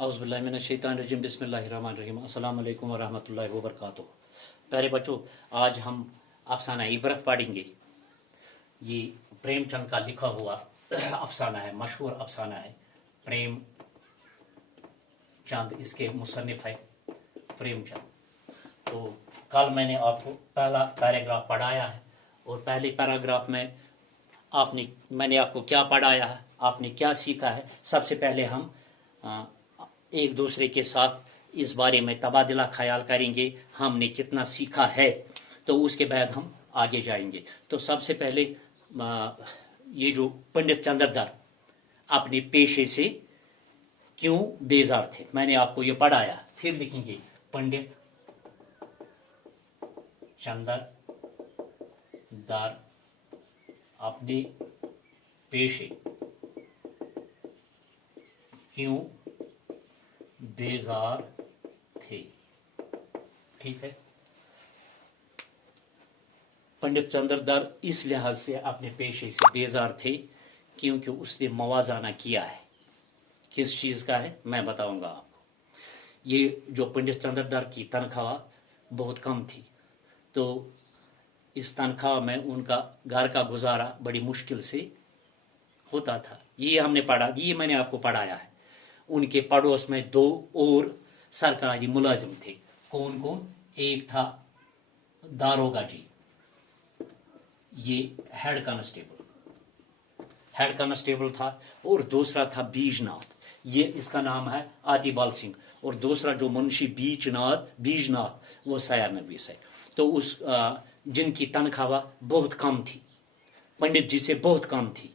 औज़ुबिल्लाहिमिनश्शैतानिर्रजीम बिस्मिल्लाहिर्रहमानिर्रहीम अस्सलाम वालेकुम वरहमतुल्लाहि वबरकातुहू। प्यारे बच्चों, आज हम अफसाना इबरत पढ़ेंगे। ये प्रेमचंद का लिखा हुआ अफसाना है, मशहूर अफसाना है। प्रेम चंद इसके मुसन्निफ है, प्रेमचंद। तो कल मैंने आपको पहला पैराग्राफ पढ़ाया है और पहले पैराग्राफ में मैंने आपको क्या पढ़ाया है, आपने क्या सीखा है। सबसे पहले हम एक दूसरे के साथ इस बारे में तबादला ख्याल करेंगे, हमने कितना सीखा है, तो उसके बाद हम आगे जाएंगे। तो सबसे पहले ये जो पंडित चंद्रधर अपने पेशे से क्यों बेजार थे, मैंने आपको ये पढ़ाया। फिर लिखेंगे पंडित चंद्रधर अपने पेशे क्यों बेजार थे। ठीक है, पंडित चंद्रधर इस लिहाज से अपने पेशे से बेजार थे क्योंकि उसने मवाजाना किया है। किस चीज का है मैं बताऊंगा आपको। ये जो पंडित चंद्रधर की तनख्वाह बहुत कम थी, तो इस तनख्वाह में उनका घर का गुजारा बड़ी मुश्किल से होता था। ये हमने पढ़ा, ये मैंने आपको पढ़ाया है। उनके पड़ोस में दो और सरकारी मुलाजिम थे। कौन कौन? एक था दारोगा जी, ये हेड कांस्टेबल था, और दूसरा था बीजनाथ, ये इसका नाम है आदिबाल सिंह, और दूसरा जो मुंशी बीजनाथ वो सयार नवीस है। तो उस जिनकी तनख्वाह बहुत कम थी, पंडित जी से बहुत कम थी,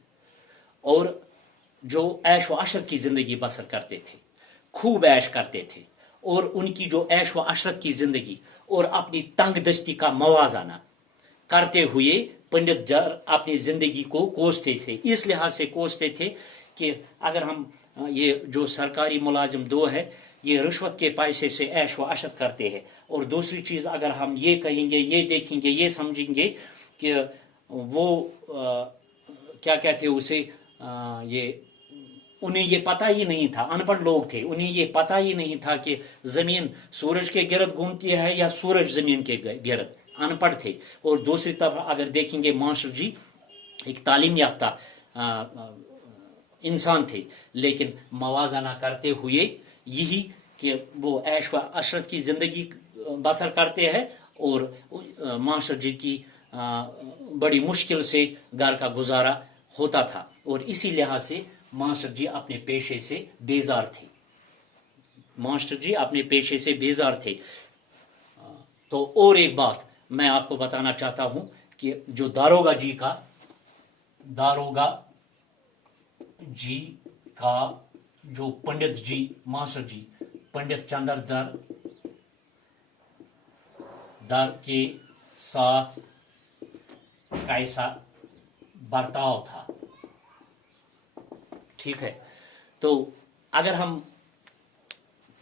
और जो ऐश व अशरत की जिंदगी बसर करते थे, खूब ऐश करते थे, और उनकी जो ऐश व अशरत की जिंदगी और अपनी तंग दस्ती का मवाजाना करते हुए पंडित जर अपनी जिंदगी को कोसते थे। इस लिहाज से कोसते थे कि अगर हम ये जो सरकारी मुलाजिम दो है, ये रिश्वत के पैसे से ऐश व अशरत करते हैं, और दूसरी चीज अगर हम ये कहेंगे, ये देखेंगे, ये समझेंगे कि वो क्या कहते उसे, ये उन्हें ये पता ही नहीं था, अनपढ़ लोग थे, उन्हें ये पता ही नहीं था कि जमीन सूरज के गिरद घूमती है या सूरज जमीन के गिरद, अनपढ़ थे। और दूसरी तरफ अगर देखेंगे मास्टर जी एक तालीम याफ्ता इंसान थे, लेकिन मवाजाना करते हुए यही कि वो ऐश व अशरत की जिंदगी बसर करते हैं, और मास्टर जी की बड़ी मुश्किल से घर का गुजारा होता था, और इसी लिहाज से मास्टर जी अपने पेशे से बेजार थे। मास्टर जी अपने पेशे से बेजार थे। तो और एक बात मैं आपको बताना चाहता हूं कि जो दारोगा जी का जो पंडित जी मास्टर जी पंडित चंद्रधर के साथ कैसा बर्ताव था। ठीक है, तो अगर हम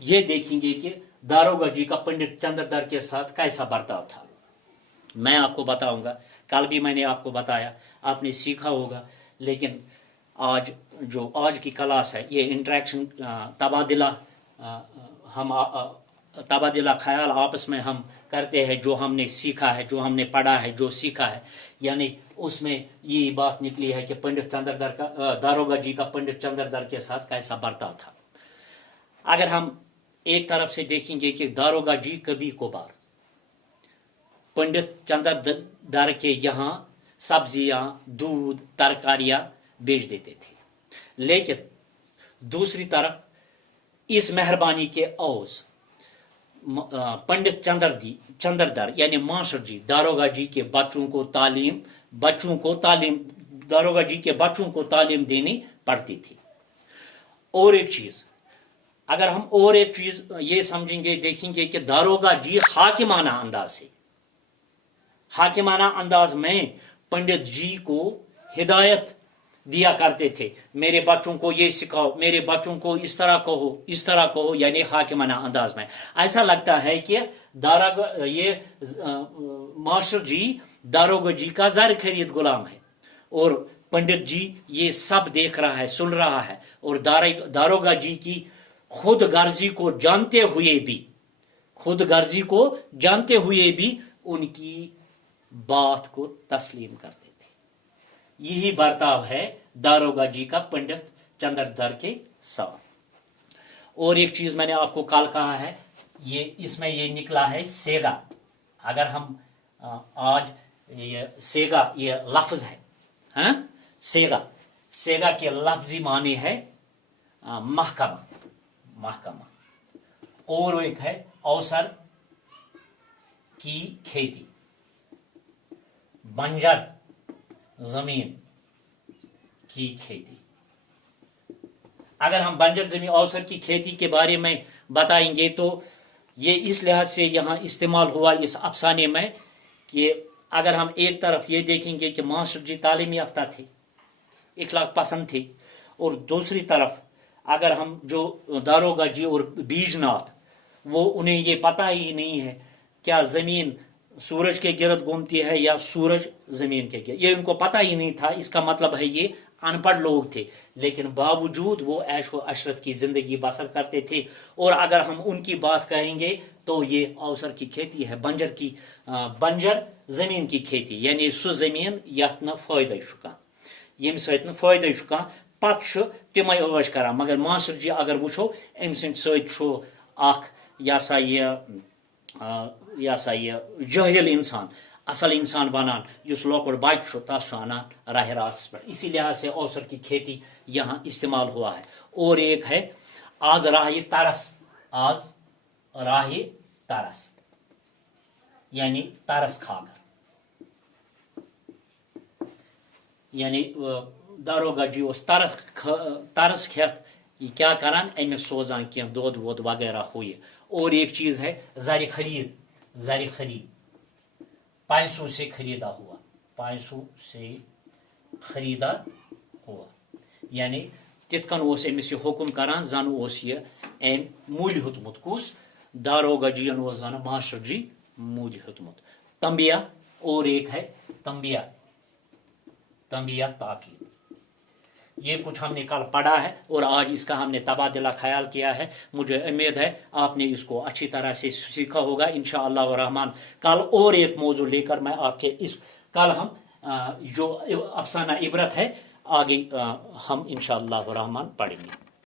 ये देखेंगे कि दारोगा जी का पंडित चंद्रधर के साथ कैसा बर्ताव था, मैं आपको बताऊंगा। कल भी मैंने आपको बताया, आपने सीखा होगा, लेकिन आज की क्लास है, ये इंटरेक्शन तबादला ख्याल आपस में हम करते हैं, जो हमने सीखा है, जो हमने पढ़ा है, जो सीखा है, यानी उसमें ये बात निकली है कि पंडित चंद्रधर का दारोगा जी का पंडित चंद्रधर के साथ कैसा बर्ताव था। अगर हम एक तरफ से देखेंगे कि दारोगा जी कभी कभार पंडित चंद्रधर के यहाँ सब्जियां, दूध, तरकारियां बेच देते थे, लेकिन दूसरी तरफ इस मेहरबानी के औज पंडित चंद्रधर यानी मास्टर जी दारोगा जी के दारोगा जी के बच्चों को तालीम देनी पड़ती थी। और एक चीज, अगर हम और एक चीज ये समझेंगे, देखेंगे कि दारोगा जी हाकिमाना अंदाज में पंडित जी को हिदायत दिया करते थे, मेरे बच्चों को ये सिखाओ, मेरे बच्चों को इस तरह कहो, यानी हाकिमाना अंदाज में। ऐसा लगता है कि मास्टर जी दारोगा जी का ज़र खरीद गुलाम है, और पंडित जी ये सब देख रहा है, सुन रहा है, और दारोगा जी की खुद गर्जी को जानते हुए भी, खुद गर्जी को जानते हुए भी उनकी बात को तस्लीम करते थे। यही बर्ताव है दारोगा जी का पंडित चंद्रधर के साथ। और एक चीज मैंने आपको कल कहा है, ये इसमें ये निकला है सेगा। अगर हम आज ये सेगा ये लफ्ज है, हाँ? सेगा, सेगा के लफ्जी माने है महकमा, महकमा। और एक है अवसर की खेती, बंजर जमीन की खेती। अगर हम बंजर जमीन अवसर की खेती के बारे में बताएंगे तो ये इस लिहाज से यहाँ इस्तेमाल हुआ इस अफसाने में कि अगर हम एक तरफ ये देखेंगे कि मास्टर जी तालीम याफ्ता थे, इखलाक पसंद थे, और दूसरी तरफ अगर हम जो दारोगा जी और बीजनाथ, वो उन्हें ये पता ही नहीं है क्या जमीन सूरज के गिर्द घूमती है या सूरज जमीन के गिर्द, ये उनको पता ही नहीं था। इसका मतलब है ये अनपढ़ लोग थे, लेकिन बावजूद वो ऐश व अशरत की जिंदगी बसर करते थे। और अगर हम उनकी बात करेंगे तो ये अवसर की खेती है, बंजर की बंजर जमीन की खेती, यानी सु जमीन यथ न फायदे शुका, यम सत फायदे शुका, पत तमें ऐश करान। मगर मास्टर जी अगर वुछो अम सत यह सा ये जाहिल इंसान असल इंसान बनान, युस लोकड़ बच तस अनान राह रास्त पे। इसी लिहाज से अवसर की खेती यहाँ इस्तेमाल हुआ है। और एक है आज राह तरस, आज राह तरस यानी तरस खाकर, यानी दारोगा जी उस तरस खेत क्या करान, अमिस सोजान क्या दूध वोध वगैरह हुए। और एक चीज है ज़र खरीद, ज़र खरीद पैसों से खरीदा हुआ, पैसों से खरीदा हुआ, यानी तिथकन ओस अमिस ये हुकुम करान जन ओस ये अम मूल्य हेतमुत, कुस दारोगा जी ओस जन मास्टर जी मूल्य हेतमुत। तंबिया, और एक है तंबिया, तंबिया ताकीद। ये कुछ हमने कल पढ़ा है और आज इसका हमने तबादला ख्याल किया है। मुझे उम्मीद है आपने इसको अच्छी तरह से सीखा होगा इंशाअल्लाह रहमान। कल और एक मौजू लेकर मैं आपके इस कल हम जो अफसाना इबरत है आगे हम इंशाअल्लाह रहमान पढ़ेंगे।